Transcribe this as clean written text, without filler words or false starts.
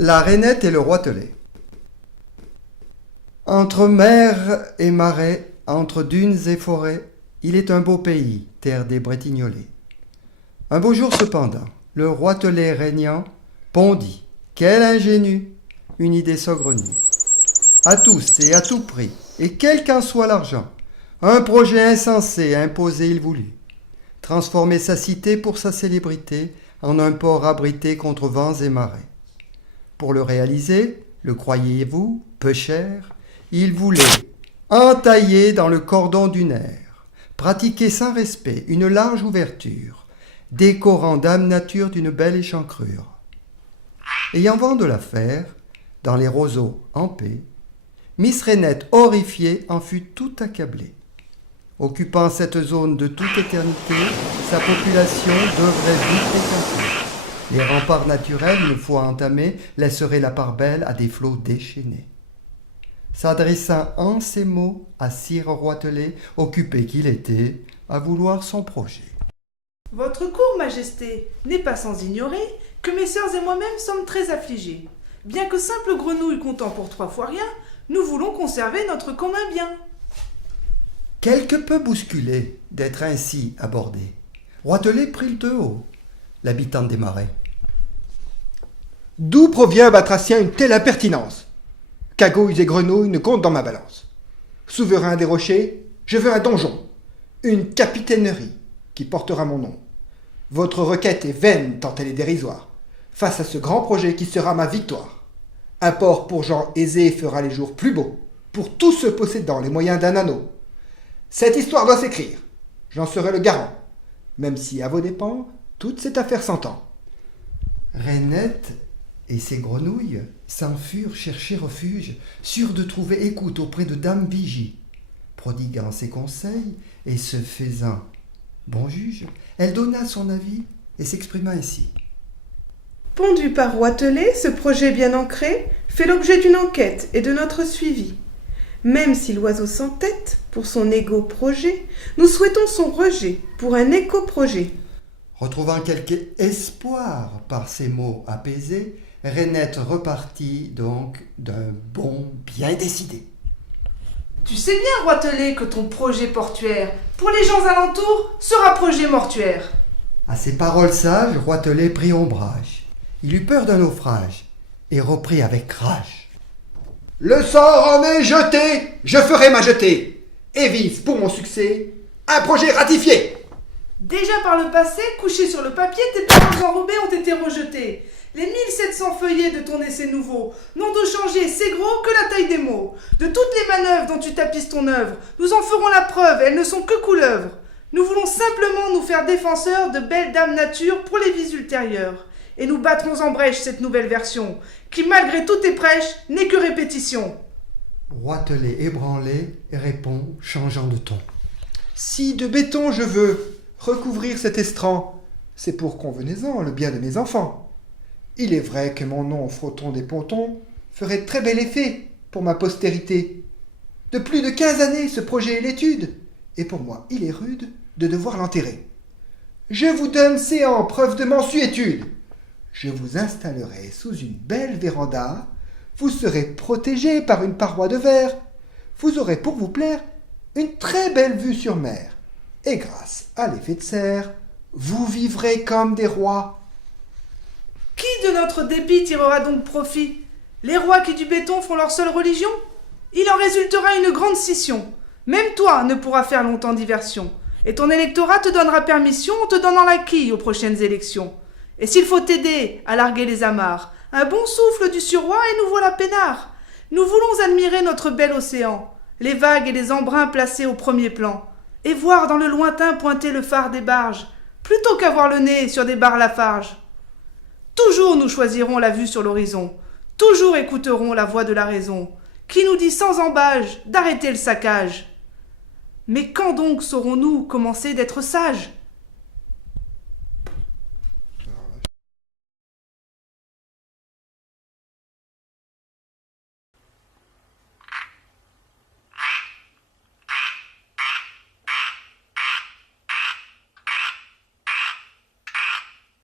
La rainette et le roitelet. Entre mer et marais, entre dunes et forêts, il est un beau pays, terre des Bretignolais. Un beau jour cependant, le roitelet régnant bondit. Quel ingénu! Une idée saugrenue. À tous et à tout prix, et quel qu'en soit l'argent, un projet insensé imposé il voulut. Transformer sa cité pour sa célébrité en un port abrité contre vents et marées. Pour le réaliser, le croyez-vous, peu cher, il voulait entailler dans le cordon du nerf, pratiquer sans respect une large ouverture, décorant dame nature d'une belle échancrure. Ayant vent de l'affaire, dans les roseaux en paix, Miss Rainette, horrifiée, en fut tout accablée. Occupant cette zone de toute éternité, sa population devrait vite décanter. Les remparts naturels, une fois entamés, laisseraient la part belle à des flots déchaînés. S'adressant en ces mots à Sire Roitelet, occupé qu'il était à vouloir son projet. Votre cour, Majesté, n'est pas sans ignorer que mes sœurs et moi-même sommes très affligés. Bien que simple grenouille comptant pour 3 fois rien, nous voulons conserver notre commun bien. Quelque peu bousculé d'être ainsi abordé, Roitelet prit le de haut, l'habitante des marais. D'où provient, batracien, une telle impertinence? Cagouilles et grenouilles ne comptent dans ma balance. Souverain des rochers, je veux un donjon, une capitainerie qui portera mon nom. Votre requête est vaine tant elle est dérisoire, face à ce grand projet qui sera ma victoire. Un port pour gens aisés fera les jours plus beaux, pour tous ceux possédant les moyens d'un anneau. Cette histoire doit s'écrire, j'en serai le garant, même si à vos dépens, toute cette affaire s'entend. Rainette et ses grenouilles s'en furent chercher refuge, sûres de trouver écoute auprès de Dame Vigie. Prodiguant ses conseils et se faisant bon juge, elle donna son avis et s'exprima ainsi. Pondu par Roitelet, ce projet bien ancré fait l'objet d'une enquête et de notre suivi. Même si l'oiseau s'entête pour son égaux projet, nous souhaitons son rejet pour un éco-projet. Retrouvant quelque espoir par ces mots apaisés, Rainette repartit donc d'un bond bien décidé. Tu sais bien, Roitelet, que ton projet portuaire, pour les gens alentours, sera projet mortuaire. À ces paroles sages, Roitelet prit ombrage. Il eut peur d'un naufrage et reprit avec rage. Le sort en est jeté, je ferai ma jetée, et vise pour mon succès un projet ratifié. Déjà par le passé, couchés sur le papier, tes parents enrobés ont été rejetés. Les 1700 feuillets de ton essai nouveau n'ont de changer c'est gros que la taille des mots. De toutes les manœuvres dont tu tapisses ton œuvre, nous en ferons la preuve, elles ne sont que couleuvres. Nous voulons simplement nous faire défenseurs de belles dames nature pour les vies ultérieures. Et nous battrons en brèche cette nouvelle version, qui malgré toutes tes prêches n'est que répétition. Roitelet ébranlé répond, changeant de ton. Si de béton je veux recouvrir cet estran, c'est pour, convenez-en, le bien de mes enfants. Il est vrai que mon nom au frotton des pontons ferait très bel effet pour ma postérité. De plus de 15 années, ce projet est l'étude, et pour moi, il est rude de devoir l'enterrer. Je vous donne séant preuve de mansuétude. Je vous installerai sous une belle véranda, vous serez protégé par une paroi de verre, vous aurez pour vous plaire une très belle vue sur mer, et grâce à l'effet de serre, vous vivrez comme des rois. Qui de notre débit tirera donc profit? Les rois qui du béton font leur seule religion? Il en résultera une grande scission. Même toi ne pourras faire longtemps diversion, et ton électorat te donnera permission en te donnant la quille aux prochaines élections. Et s'il faut t'aider à larguer les amarres, un bon souffle du surroi et nous voilà peinards. Nous voulons admirer notre bel océan, les vagues et les embruns placés au premier plan, et voir dans le lointain pointer le phare des barges, plutôt qu'avoir le nez sur des barres Lafarge. Toujours nous choisirons la vue sur l'horizon, toujours écouterons la voix de la raison, qui nous dit sans embâge d'arrêter le saccage. Mais quand donc saurons-nous commencer d'être sages ?